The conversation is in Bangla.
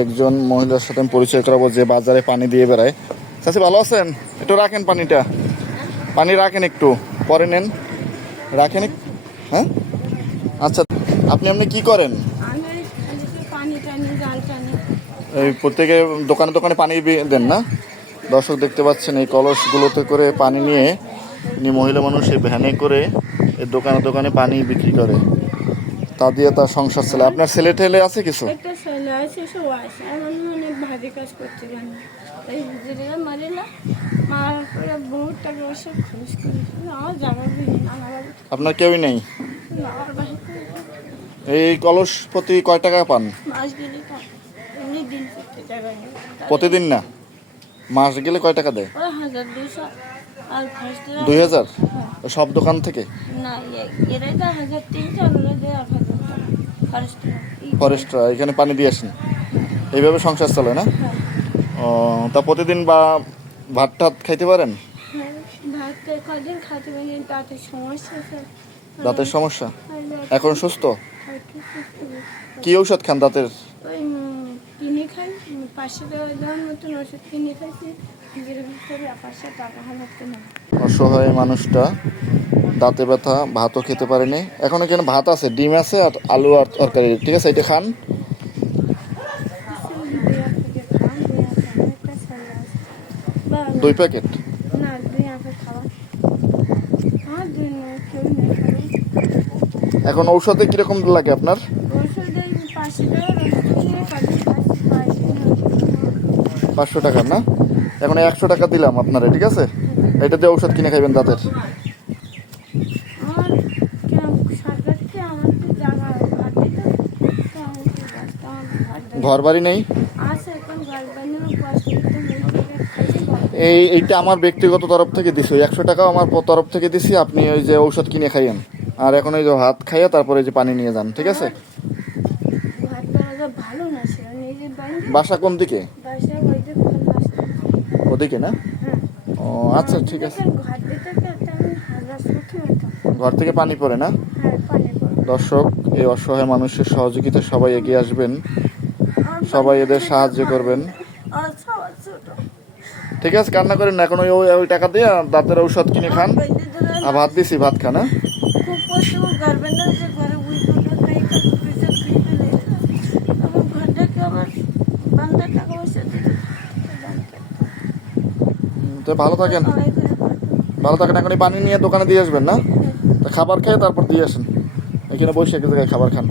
একজন মহিলার সাথে আমি পরিচয় করাবো যে বাজারে পানি দিয়ে বেড়ায়। চাচি ভালো আছেন? একটু রাখেন পানিটা, পানি রাখেন একটু, পরে নেন, রাখেন। হ্যাঁ আচ্ছা, আপনি আপনি কি করেন? এই প্রত্যেকে দোকানে দোকানে পানি দেন না? দর্শক দেখতে পাচ্ছেন এই কলসগুলোতে করে পানি নিয়ে ইনি মহিলা মানুষ এই ভ্যানে করে এই দোকানে দোকানে পানি বিক্রি করে, তা দিয়ে তার সংসার চলে। আপনার ছেলে ঠেলে আছে কিছু? একটা ছেলে আছে, সে আছে আমার অনেক ভারী কাজ করতে পারে না, এই হুজুরেরা মারে না, মারার পরে বহুত টাকা বসে খরচ করে আমার জায়গা বিহীন আমার। আপনার কেউই নেই? আমার বাসা এই কলস প্রতি কয় টাকা পান? মাস গেলে এমনি দিন করতে জায়গা নেই। প্রতিদিন না, মাস গেলে কয় টাকা দেয়? ওই 1200 আর ফার্স্ট 2000 সব দোকান থেকে? না, এরাই তো 1300, ওগুলো দেয় 1000 টাকা ফার্স্ট। ফরেস্টরা এখানে পানি দিয়ে আসেন, এইভাবে সংসার চলে না? ও, তা প্রতিদিন বা ভাত টাত খাইতে পারেন? হ্যাঁ, ভাত কদিন খাতে পারি, দাঁতের সমস্যা আছে। দাঁতের সমস্যা? এখন সুস্থ? একটু সুস্থ হয়েছে। কি ঔষধ খান দাঁতের? ওই কিনে খাই, 500 টাকা দেওয়ার মতন ওষুধ কিনে খাইছি, যেরকম করে 500 টাকা হলাতে না। অসহায় মানুষটা দাঁতে ব্যথা, ভাতও খেতে পারেনি। এখন এখানে ভাত আছে, ডিম আছে আর আলু আর তরকারি, ঠিক আছে, এটা খান। 2 প্যাকেট? না, 2 আঁকা খাওয়া আমার 2 নয়, কেউ নেই খাবে। এখন ঔষধে কিরকম লাগে আপনার? ওষুধে 500 টাকা কিনে কাজে 500 টাকা না? এখন 100 টাকা দিলাম আপনারে, ঠিক আছে, এটা দিয়ে ঔষধ কিনে খাইবেন দাঁতের। আমার সরকার থেকে আমাদের জায়গা ভাত দিত, ঘর বাড়ি নেই? আছে এখন ঘর বানিয়ে পয়সা এইটা আমার ব্যক্তিগত তরফ থেকে দিছি, ওই 100 টাকাও আমার তরফ থেকে দিছি। আপনি ওই যে ঔষধ কিনে খাইয়েন, আর এখন ওই যে ভাত খাইয়া তারপরে যে পানি নিয়ে যান, ঠিক আছে? ভালো না ছিল নিজের বাড়ি। বাসা কোন দিকে? বাসা ওইদিকে ওদিকে না? হ্যাঁ। ও আচ্ছা, ঠিক আছে। ঘর দিতে একটা আমি 1000 সুখী হতাম। ঘর থেকে পানি পড়ে না? হ্যাঁ, পানি পড়ে। দর্শক, এই অসহায় মানুষের সহযোগিতা সবাই এগিয়ে আসবেন, সবাই এদের সাহায্য করবেন, ঠিক আছে? কান্না করেন না, এখন ওই ওই টাকা দিয়ে দাঁতের ঔষধ কিনে খান, আর ভাত দিছি, ভাত খান। হ্যাঁ, খুব কষ্ট করবেন না, যে ঘরে বুঝতে খাই পয়সা খাই ফেলে আমার ঘরটাকে আমার বান্ধব টাকা পয়সা দিতে। তো ভালো থাকেন, ভালো থাকেন। এখন এই পানি নিয়ে দোকানে দিয়ে আসবেন না? তা খাবার খেয়ে তারপর দিয়ে আসেন, এখানে বসে এক জায়গায় খাবার খান।